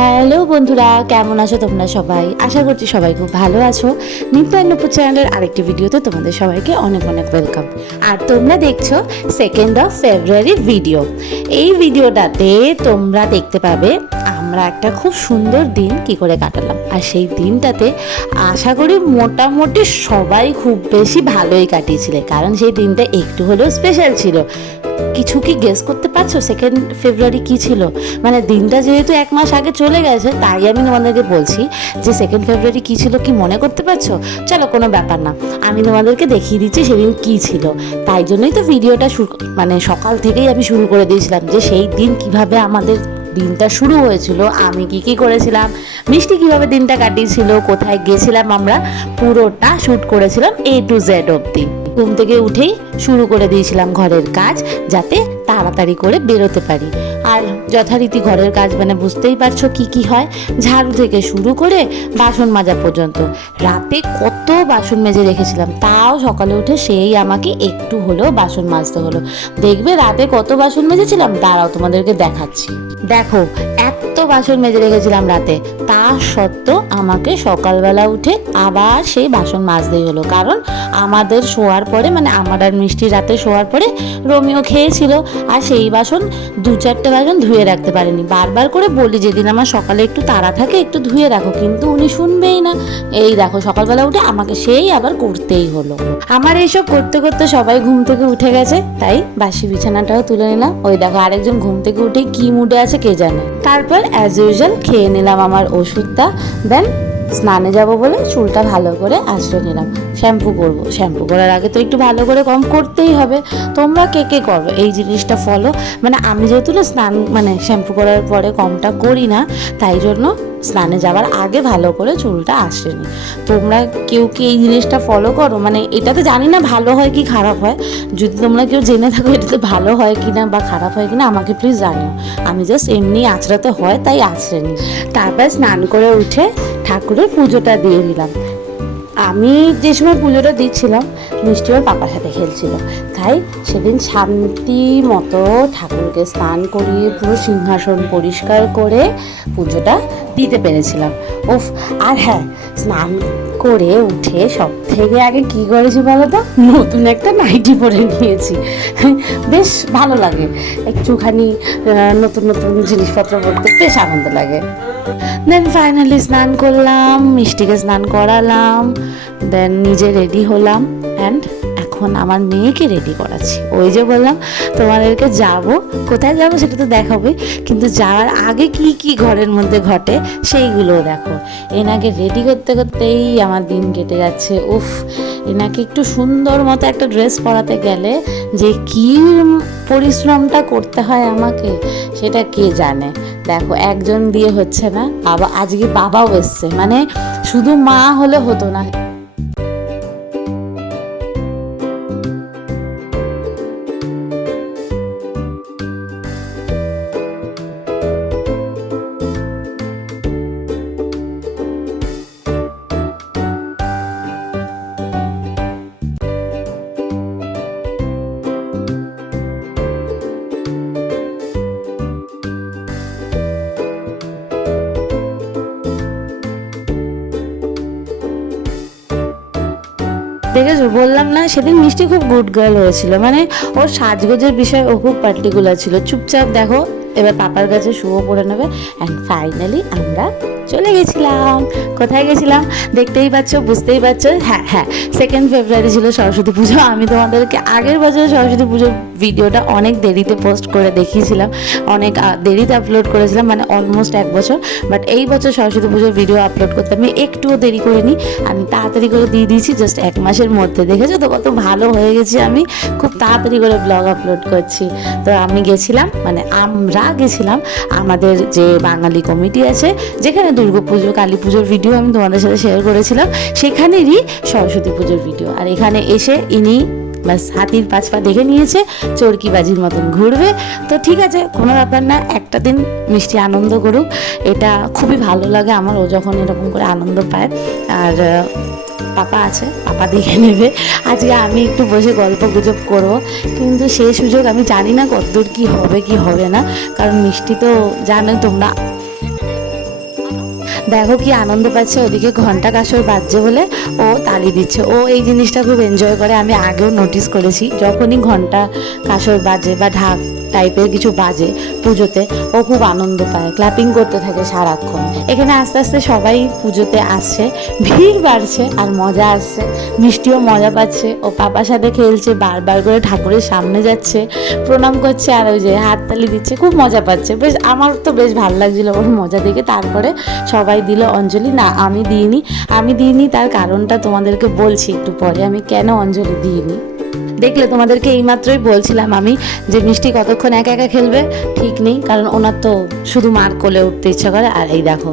Hello বন্ধুরা, কেমন আছো তোমরা সবাই? আশা করছি সবাই খুব ভালো আছো। নিত্যান্নপুর চ্যানেলের আরেকটি ভিডিওতে তোমাদের সবাইকে অনেক অনেক ওয়েলকাম। আর তোমরা দেখছো 2nd of February ভিডিও। এই ভিডিওটাতে তোমরা দেখতে পাবে আমরা একটা খুব সুন্দর দিন কি করে কাটালাম। আর সেই দিনটাতে আশা করি মোটামুটি সবাই খুব বেশি ভালোই কাটিয়েছিলে, কারণ সেই দিনটা একটু হলেও স্পেশাল ছিল। কিছু কি গেস করতে পারছো 2nd ফেব্রুয়ারি কি ছিল? মানে দিনটা যেহেতু 1 মাস আগে চলে গেছে, তাই আমি তোমাদেরকে বলছি যে 2nd ফেব্রুয়ারি কি ছিল, কি মনে করতে পারছো? চলো, কোনো ব্যাপার না, আমি তোমাদেরকে দেখিয়ে দিচ্ছি সেদিন কি ছিল। তাই জন্যই তো ভিডিওটা সকাল থেকেই আমি শুরু করে দিয়েছিলাম যে সেই দিন কিভাবে আমাদের দিনটা শুরু হয়েছিল, আমি কি করেছিলাম, মিষ্টি কিভাবে দিনটা কাটিয়েছিল, কোথায় গেছিলাম, আমরা পুরোটা শ্যুট করেছিলাম A to Z অবধি। ঘুম থেকে উঠেই শুরু করে দিয়েছিলাম ঘরের কাজ, যাতে তাড়াতাড়ি করে বেরোতে পারি। আর যথারীতি ঘরের কাজ মানে বুঝতেই পারছো কি হয়, ঝাড়ু থেকে শুরু করে বাসন মাজা পর্যন্ত। রাতে কত বাসন মেজে রেখেছিলাম, তাও সকালে উঠে সেই আমাকে একটু হলেও বাসন মাজতে হলো। দেখবে রাতে কত বাসন মেজেছিলাম, দাঁড়াও তোমাদেরকে দেখাচ্ছি। দেখো, এত বাসন মেজে রেখেছিলাম রাতে, তা সত্ত্বেও আমাকে সকালবেলা উঠে আবার সেই বাসন মাজতেই হলো। কারণ আমাদের শোয়ার পরে, মানে আমার আর মিষ্টির রাতে শোয়ার পরে রোমিও খেয়েছিল, আর সেই বাসন 2-4টে বাসন ধুয়ে রাখতে পারিনি। বারবার করে বলি যেদিন আমার সকালে একটু তাড়া থাকে একটু ধুয়ে রাখো, কিন্তু উনি শুনবেই না। এই দেখো, সকালবেলা উঠে আমাকে সেই আবার করতেই হলো। আমার এইসব করতে করতে সবাই ঘুম থেকে উঠে গেছে, তাই বাসি বিছানাটাও তুলে নিলাম। ওই দেখো, আরেকজন ঘুম থেকে উঠে কি মুডে আছে কে জানে। তারপর অ্যাজ ইউজুয়াল খেয়ে নিলাম আমার ওষুধটা, দেন স্নানে যাব বলে চুলটা ভালো করে আঁচড়ে নিলাম। শ্যাম্পু করব, শ্যাম্পু করার আগে তো একটু ভালো করে কম করতেই হবে। তোমরা কে করো এই জিনিসটা ফলো? মানে আমি যেহেতু না স্নান মানে শ্যাম্পু করার পরে কমটা করি না, তাই জন্য স্নানে যাওয়ার আগে ভালো করে চুলটা আঁচড়ে নিই। তোমরা কেউ কি এই জিনিসটা ফলো করো? মানে এটাতে জানি না ভালো হয় কি খারাপ হয়, যদি তোমরা কেউ জেনে থাকো এটাতে ভালো হয় কি না বা খারাপ হয় কি না আমাকে প্লিজ জানিও। আমি জাস্ট এমনি আঁচড়াতে হয় তাই আঁচড়ে নিই। তারপর স্নান করে উঠে ঠাকুরের পুজোটা দিয়ে দিলাম। আমি যে সময় পুজোটা দিচ্ছিলাম মিষ্টি ওর পাপার সাথে খেলছিল, তাই সেদিন শান্তি মতো ঠাকুরকে স্নান করিয়ে পুরো সিংহাসন পরিষ্কার করে পুজোটা দিতে পেরেছিলাম। উফ! আর হ্যাঁ, স্নান করে উঠে সব থেকে আগে কি করেছি বলো তো? নতুন একটা নাইটি পরে নিয়েছি। বেশ ভালো লাগে, একটুখানি নতুন নতুন জিনিসপত্র পরতে বেশ আনন্দ লাগে। দেন ফাইনালি স্নান করলাম, মিষ্টিকে স্নান করালাম, দেন নিজে রেডি হলাম, অ্যান্ড এখন আমার মেয়েকে রেডি করাচ্ছি। ওই যে বললাম তোমাদেরকে কোথায় যাব সেটা তো দেখাবে, কিন্তু যাওয়ার আগে কি ঘরের মধ্যে ঘটে সেইগুলোও দেখো। এনাকে রেডি করতে করতেই আমার দিন কেটে যাচ্ছে। উফ! এনাকে একটু সুন্দর মতো একটা ড্রেস পরাতে গেলে যে কি পরিশ্রমটা করতে হয় আমাকে, সেটা কে জানে। দেখো, একজন দিয়ে হচ্ছে না, আজকে বাবাও এসছে, মানে শুধু মা হলে হতো না। দেখেছো, বললাম না সেদিন মিষ্টি খুব গুড গার্ল হয়েছিল, মানে ওর সাজগোজের বিষয় ও খুব পার্টিকুলার ছিল। চুপচাপ দেখো এবার পাপার কাছে শুয়ে পড়ে নেবে। অ্যান্ড ফাইনালি আমরা চলে গেছিলাম। কোথায় গেছিলাম দেখতেই পাচ্ছ, বুঝতেই পারছো। হ্যাঁ, 2nd ফেব্রুয়ারি ছিল সরস্বতী পুজো। আমি তোমাদেরকে আগের বছর সরস্বতী পুজোর ভিডিওটা অনেক দেরিতে পোস্ট করে দেখিয়েছিলাম, অনেক দেরিতে আপলোড করেছিলাম, মানে অলমোস্ট 1 বছর। বাট এই বছর সরস্বতী পুজোর ভিডিও আপলোড করতে আমি একটুও দেরি করিনি, আমি তাড়াতাড়ি করে দিয়ে দিয়েছি জাস্ট 1 মাসের মধ্যে। দেখেছো তো কত ভালো হয়ে গেছি, আমি খুব তাড়াতাড়ি করে ব্লগ আপলোড করছি। তো আমি গেছিলাম, মানে আমরা গেছিলাম আমাদের যে বাঙালি কমিটি আছে, যেখানে দুর্গাপুজো কালী পুজোর ভিডিও আমি তোমাদের সাথে শেয়ার করেছিলাম, সেখানেরই সরস্বতী পুজোর ভিডিও। আর এখানে এসে ইনি বাস হাতির 5 পা দেখে নিয়েছে, চরকিবাজির মতন ঘুরবে। তো ঠিক আছে, কোনো ব্যাপার না, একটা দিন মিষ্টি আনন্দ করুক, এটা খুবই ভালো লাগে আমার, ও যখন এরকম করে আনন্দ পায়। আর পাপা আছে, পাপা দেখে নেবে। আজকে আমি একটু বসে গল্প গুজব করবো, কিন্তু সেই সুযোগ আমি জানি না কতদূর কি হবে কি হবে না, কারণ মিষ্টি তো জানোই তোমরা দেখো কি আনন্দ পাচ্ছে, ওদিকে ঘন্টা কাসর বাজছে বলে ও তালি দিচ্ছে। ও এই জিনিসটা খুব এনজয় করে, আমি আগেও নোটিস করেছি যখনই ঘন্টা কাসর বাজে বা ঢাক টাইপের কিছু বাজে পুজোতে ও খুব আনন্দ পায়, ক্ল্যাপিং করতে থাকে সারাক্ষণ। এখানে আস্তে আস্তে সবাই পুজোতে আসছে, ভিড় বাড়ছে আর মজা আসছে, মিষ্টিও মজা পাচ্ছে। ও পাপার সাথে খেলছে, বারবার করে ঠাকুরের সামনে যাচ্ছে, প্রণাম করছে আর ওই যে হাততালি দিচ্ছে, খুব মজা পাচ্ছে। বেশ আমার তো বেশ ভালো লাগছিলো ওর মজা দেখে। তারপরে সবাই দিল অঞ্জলি। না আমি দিইনি, তার কারণটা তোমাদেরকে বলছি একটু পরে আমি কেন অঞ্জলি দিইনি। দেখলে তোমাদেরকে এইমাত্রই বলছিলাম আমি যে মিষ্টি কতক্ষণ একা একা খেলবে ঠিক নেই, কারণ ওনার তো শুধু মার কোলে উঠতে ইচ্ছা করে। আর এই দেখো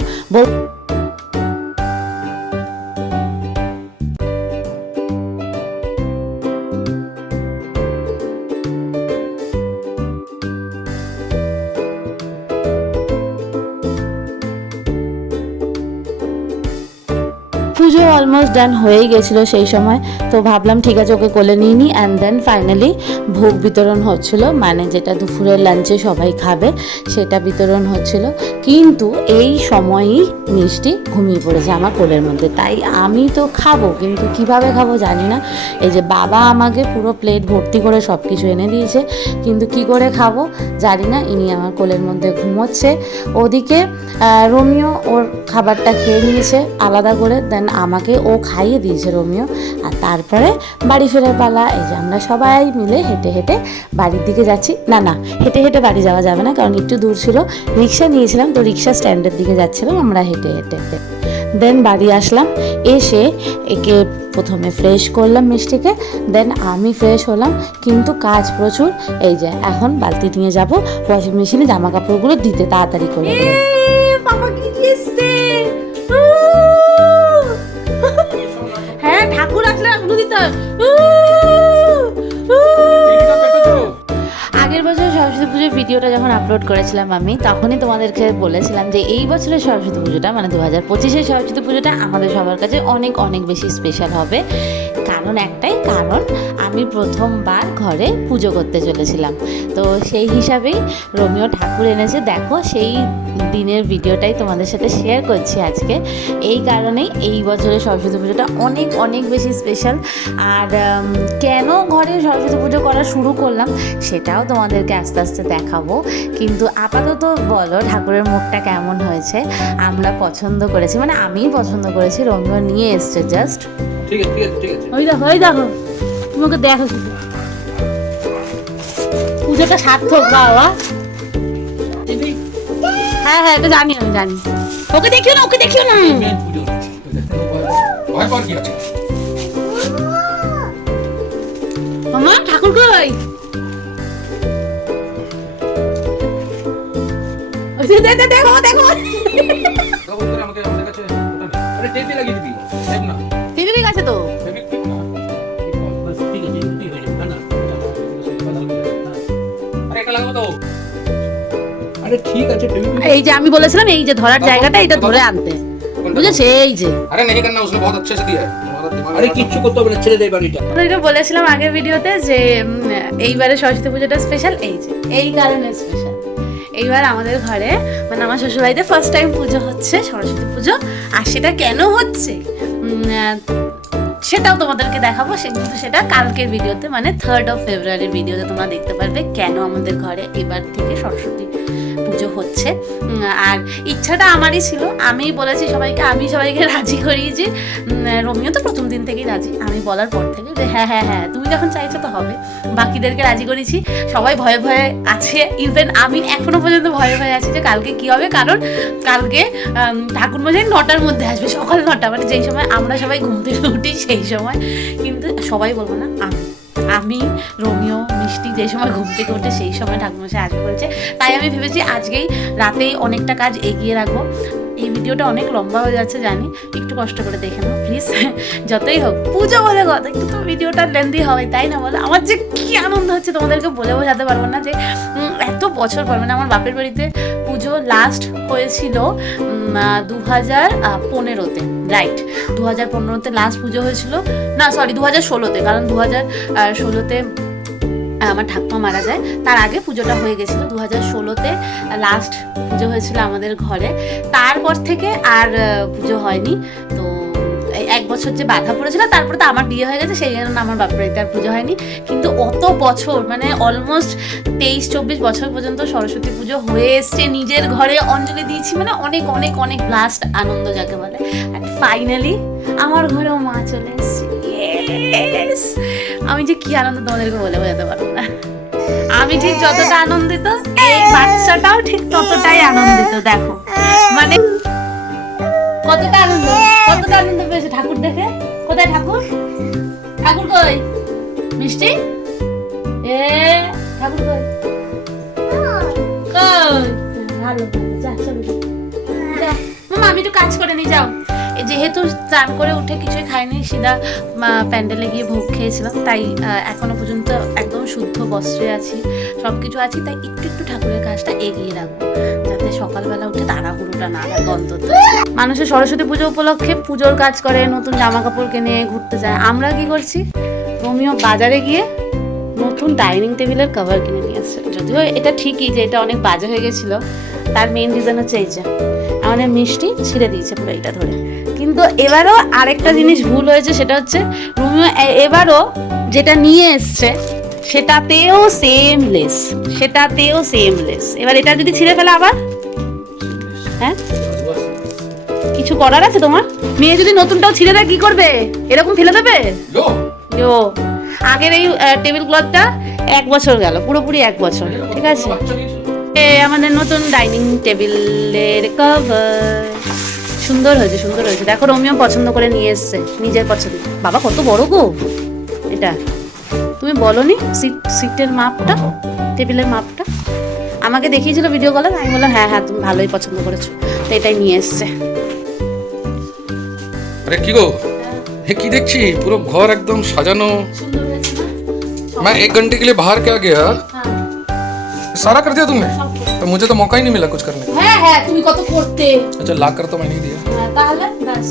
পুজো অলমোস্ট ডান হয়েই গেছিলো সেই সময়। তো ভাবলাম ঠিক আছে ওকে কোলে নিয়ে নিই। অ্যান্ড দেন ফাইনালি ভোগ বিতরণ হচ্ছিল, মানে যেটা দুপুরের লাঞ্চে সবাই খাবে সেটা বিতরণ হচ্ছিল। কিন্তু এই সময়ই মিষ্টি ঘুমিয়ে পড়েছে আমার কোলের মধ্যে। তাই আমি তো খাবো, কিন্তু কিভাবে খাবো জানি না। এই যে বাবা আমাকে পুরো প্লেট ভর্তি করে সব কিছু এনে দিয়েছে, কিন্তু কি করে খাবো জানি না। ইনি আমার কোলের মধ্যে ঘুমোচ্ছে। ওদিকে রোমিও ওর খাবারটা খেয়ে নিয়েছে আলাদা করে, দেন আমাকে ও খাইয়ে দিয়েছে রোমিও। আর তারপরে বাড়ি ফেরার পালা। এই যে আমরা সবাই মিলে হেঁটে হেঁটে বাড়ির দিকে যাচ্ছি। না হেঁটে হেঁটে বাড়ি যাওয়া যাবে না, কারণ একটু দূর ছিল, রিক্সা নিয়েছিলাম, তো রিক্সা স্ট্যান্ডের দিকে যাচ্ছিলাম আমরা হেঁটে হেঁটে। দেন বাড়ি আসলাম, এসে একে প্রথমে ফ্রেশ করলাম মিষ্টিকে, দেন আমি ফ্রেশ হলাম। কিন্তু কাজ প্রচুর। এই যে এখন বালতি নিয়ে যাব ওয়াশিং মেশিনে জামা কাপড়গুলো দিতে তাড়াতাড়ি করে। পাপা কি দিয়েছে? হ্যাঁ ঠাকুর আসলে এখনো দিতে হয়। আগের বছর সরস্বতী পুজোর ভিডিওটা যখন আপলোড করেছিলাম আমি, তখনই তোমাদেরকে বলেছিলাম যে এই বছরের সরস্বতী পুজোটা মানে 2025-এর সরস্বতী পুজোটা আমাদের সবার কাছে অনেক অনেক বেশি স্পেশাল হবে। কারণ একটাই, কারণ আমি প্রথমবার ঘরে পুজো করতে চলেছিলাম। তো সেই হিসাবেই রোমিও ঠাকুর এনেছে। দেখো সেই দিনের ভিডিওটাই তোমাদের সাথে শেয়ার করছি আজকে। এই কারণেই এই বছরের সরস্বতী পুজোটা অনেক অনেক বেশি স্পেশাল। আর কেন ঘরে সরস্বতী পুজো করা শুরু করলাম সেটাও তোমাদেরকে আস্তে আস্তে দেখাবো। কিন্তু আপাতত বলো ঠাকুরের মুখটা কেমন হয়েছে। আমরা পছন্দ করেছি, মানে আমিই পছন্দ করেছি, রোমিও নিয়ে এসছে জাস্ট। ঠিক আছে ওই দেখো তোমাকে দেখো শুধু পুজোটা সার্থক বাবা। হ্যাঁ এটা জানি, আমি জানি। ওকে দেখিও না মামা ঠাকুর কই? দেখো টিভি আছে তো। এই যে আমি বলেছিলাম এই যে ধরার জায়গাটা এটা ধরে আনতে, বুঝেছে? এই যে বলেছিলাম আগের ভিডিওতে যে এইবারে সরস্বতী পুজোটা স্পেশাল। এই যে এই কারণে স্পেশাল, এইবার আমাদের ঘরে মানে আমার শ্বশুরবাড়িতে ফার্স্ট টাইম পুজো হচ্ছে, সরস্বতী পুজো। আর সেটা কেন হচ্ছে সেটাও তোমাদেরকে দেখাবো, কিন্তু সেটা কালকের ভিডিওতে মানে 3rd of February ভিডিওতে তোমরা দেখতে পারবে কেন আমাদের ঘরে এবার থেকে সরস্বতী পুজো হচ্ছে। আর ইচ্ছাটা আমারই ছিল, আমি বলেছি সবাইকে, আমি সবাইকে রাজি করিয়েছি। রোমিও তো প্রথম দিন থেকেই রাজি, আমি বলার পর থেকে যে হ্যাঁ তুমি যখন চাইছো তো হবে। বাকিদেরকে রাজি করেছি, সবাই ভয়ে ভয়ে আছে, ইভেন আমি এখনো পর্যন্ত ভয়ে ভয়ে আছি যে কালকে কি হবে। কারণ কালকে ঠাকুরমশাই 9টার মধ্যে আসবে, সকাল 9টা, মানে যেই সময় আমরা সবাই ঘুম থেকে উঠি সেই সময়। কিন্তু সবাই বলবো না, আমি রোমিও মিষ্টি যে সময় ঘুম থেকে উঠে সেই সময় ঠাকুরমশাই আসবে বলছে। তাই আমি ভেবেছি আজকেই রাতেই অনেকটা কাজ এগিয়ে রাখবো। এই ভিডিওটা অনেক লম্বা হয়ে যাচ্ছে জানি, একটু কষ্ট করে দেখে নাও প্লিজ। যতই হোক পুজো বলে কথা, একটু তো ভিডিওটা লেন্দি হবে, তাই না বলো? আমার যে কি আনন্দ হচ্ছে তোমাদেরকে বলে বোঝাতে পারবো না। যে এত বছর পর, মানে আমার বাপের বাড়িতে পুজো লাস্ট হয়েছিল 2015-তে, রাইট 2015-তে লাস্ট পুজো হয়েছিল। না সরি 2016-তে, কারণ 2016-তে আমার ঠাকুমা মারা যায় তার আগে পুজোটা হয়ে গেছিলো 2016-তে লাস্ট পুজো হয়েছিল আমাদের ঘরে। তারপর থেকে আর পুজো হয়নি। তো এক বছর যে বাধা পড়েছিল, তারপরে তো আমার বিয়ে হয়ে গেছে, সেই জন্য আমার বাপের বাড়িতে আর পুজো হয়নি। কিন্তু অত বছর মানে অলমোস্ট 23-24 বছর পর্যন্ত সরস্বতী পুজো হয়ে এসছে, নিজের ঘরে অঞ্জলি দিয়েছি, মানে অনেক অনেক অনেক লাস্ট আনন্দ যাকে বলে। অ্যান্ড ফাইনালি আমার ঘরেও মা চলে এসছে। Yes! আমি যে কি আনন্দ তোমাদেরকে বলে বোঝাতে পারবো না। আমি ঠিক যতটা আনন্দিত, এই বাচ্চাটাও ঠিক ততটাই আনন্দিত। দেখো মানে কতটা আনন্দ পেয়েছে ঠাকুর দেখে। কোথায় ঠাকুর? ঠাকুর কই? মিষ্টি এ ঠাকুর কই? ভালো যা চলো যা। মামা আমি একটু কাজ করে নি, যাও। যেহেতু স্নান করে উঠে কিছুই খাইনি, সিধা প্যান্ডেলে গিয়ে ভোগ খেয়েছিলাম, তাই এখনো পর্যন্ত একদম শুদ্ধ বস্ত্রে আছি, সব কিছু আছি। তাই একটু ঠাকুরের কাজটা এগিয়ে রাখবো, যাতে সকালবেলা উঠে তাড়াহুড়োটা না লাগে। অন্তত মানুষের সরস্বতী পুজো উপলক্ষে পুজোর কাজ করে, নতুন জামা কাপড় কিনে ঘুরতে যায়। আমরা কি করছি? রোমিও বাজারে গিয়ে নতুন ডাইনিং টেবিলের কভার কিনে নিয়ে আসছে। যদিও এটা ঠিকই যে এটা অনেক বাজে হয়ে গেছিলো, তার মেইন রিজন হচ্ছে এই যে আমাদের মিষ্টি ছিঁড়ে দিয়েছে পুরো এইটা ধরে। কিন্তু এবারও আরেকটা জিনিস ভুল হয়েছে, সেটা হচ্ছে রোমিও এবারও যেটা নিয়ে এসছে সেটাতেও সেম লেস। এবার এটা যদি ছিঁড়ে ফেলে আবার, হ্যাঁ কিছু করার আছে তোমার? মেয়ে যদি নতুনটাও ছিঁড়ে দেয় কি করবে? এরকম ফেলে দেবে? আগের এই টেবিল ক্লথটা 1 বছর গেল, পুরোপুরি 1 বছর। ঠিক আছে, আমাদের নতুন ডাইনিং টেবিলের কভার সুন্দর হয়েছে। দেখো রোমিও পছন্দ করে নিয়ে এসছে, নিজের পছন্দ। বাবা কত বড় গো এটা! তুমি বলনি সিটের মাপটা, টেবিলের মাপটা আমাকে দেখিয়েছিল ভিডিও কলে। আমি বললাম হ্যাঁ তুমি ভালোই পছন্দ করেছো, তো এটাই নিয়ে এসছে। আরে কি গো, হে কি দেখছি পুরো ঘর একদম সাজানো। मैं 1 घंटे के लिए बाहर क्या गया, सारा कर दिया तुमने? तो मुझे तो मौका ही नहीं मिला कुछ करने का। হ্যাঁ তুমি কত করতে। अच्छा ला कर तो मैं नहीं दिया। তাহলে বাস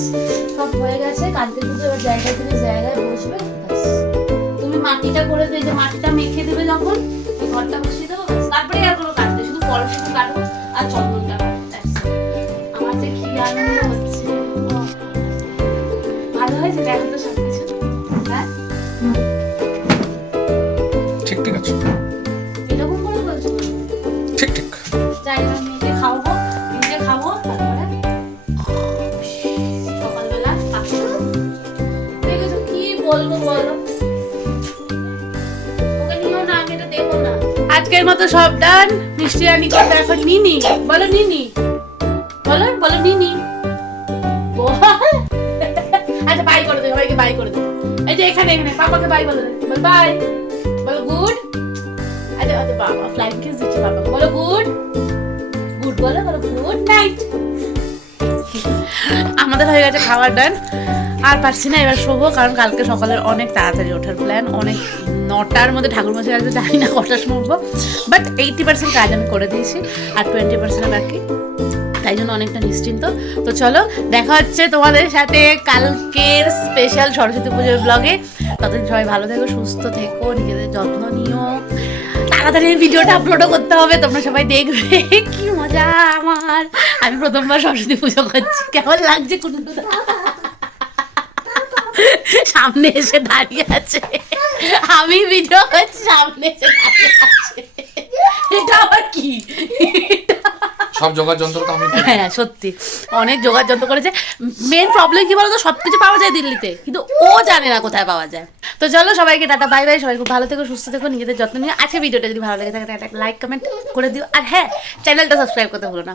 সব হয়ে গেছে। কালকে পুজো জায়গায় বসবে। তুমি মাটিটা করে দিয়ে, যে মাটিটা মেখে দেবে যখন, এই ঘরটা বসিয়ে দেবো, তারপরে আর কোনো কাজ নেই, শুধু পড়াশুনো কাটবো আর চন্দনটা। আমার যে কি আনন্দ হচ্ছে। ভালো হয়েছে দেখো তো সবকিছু। হ্যাঁ ठीक আছে, এরকম করে বলছো? ঠিক যাই না, নিজে খাবো, তারপরে সকালবেলা দেখেছো কি বলবো বলো? ওকে নিও না, আমি এটা দেবো না। আজকের মতো সব ডান। মিষ্টি রানী করবে এখন নিনি। বলো নিনি, বলো নিনি। আচ্ছা বাই করে দে, সবাইকে বাই করে দে। এই যে এখানে পাপাকে বাই বলে দে, বল বাই, বলো গুড। আচ্ছা বাবা ফ্লাইং কিস দিচ্ছে বাবাকে, বলো গুড বলো গুড নাইট। আমাদের হয়ে গেছে খাবার ডান, আর পারছি না, এবার শোবো, কারণ কালকে সকালের অনেক তাড়াতাড়ি ওঠার প্ল্যান। অনেক 9টার মধ্যে ঠাকুর মশাই আসবে, জানি না কটার সময় উঠবো, বাট 80% কাজ আমি করে দিয়েছি, আর 20% বাকি, তাই জন্য অনেকটা নিশ্চিন্ত। তো চলো দেখা হচ্ছে তোমাদের সাথে কালকের স্পেশাল সরস্বতী পুজোর ব্লগে। ততদিন সবাই ভালো থেকো, সুস্থ থেকো, নিজেদের যত্ন নিও। তাড়াতাড়ি ভিডিওটা আপলোডও করতে হবে, তোমরা সবাই দেখবে। কি মজা আমার, আমি প্রথমবার সরস্বতী পুজো করছি, কেমন লাগছে? সামনে এসে দাঁড়িয়ে আছে, আমি ভিডিও করছি, সামনে এসে দাঁড়িয়ে আছে। এটা আবার কি? সব জোগাড় যন্ত্র তো আমি। হ্যাঁ সত্যি অনেক জোগাড় যন্ত্র করেছে। মেন প্রবলেম কি বলতো, সবকিছু পাওয়া যায় দিল্লিতে, কিন্তু ও জানে না কোথায় পাওয়া যায়। তো চলো সবাইকে টাটা বাই বাই, সবাই খুব ভালো থেকো, সুস্থ থেকো, নিজেদের যত্ন নিও। আজকে ভিডিওটা যদি ভালো লেগে থাকে একটা লাইক কমেন্ট করে দিও, আর হ্যাঁ চ্যানেলটা সাবস্ক্রাইব করতে ভুলো না।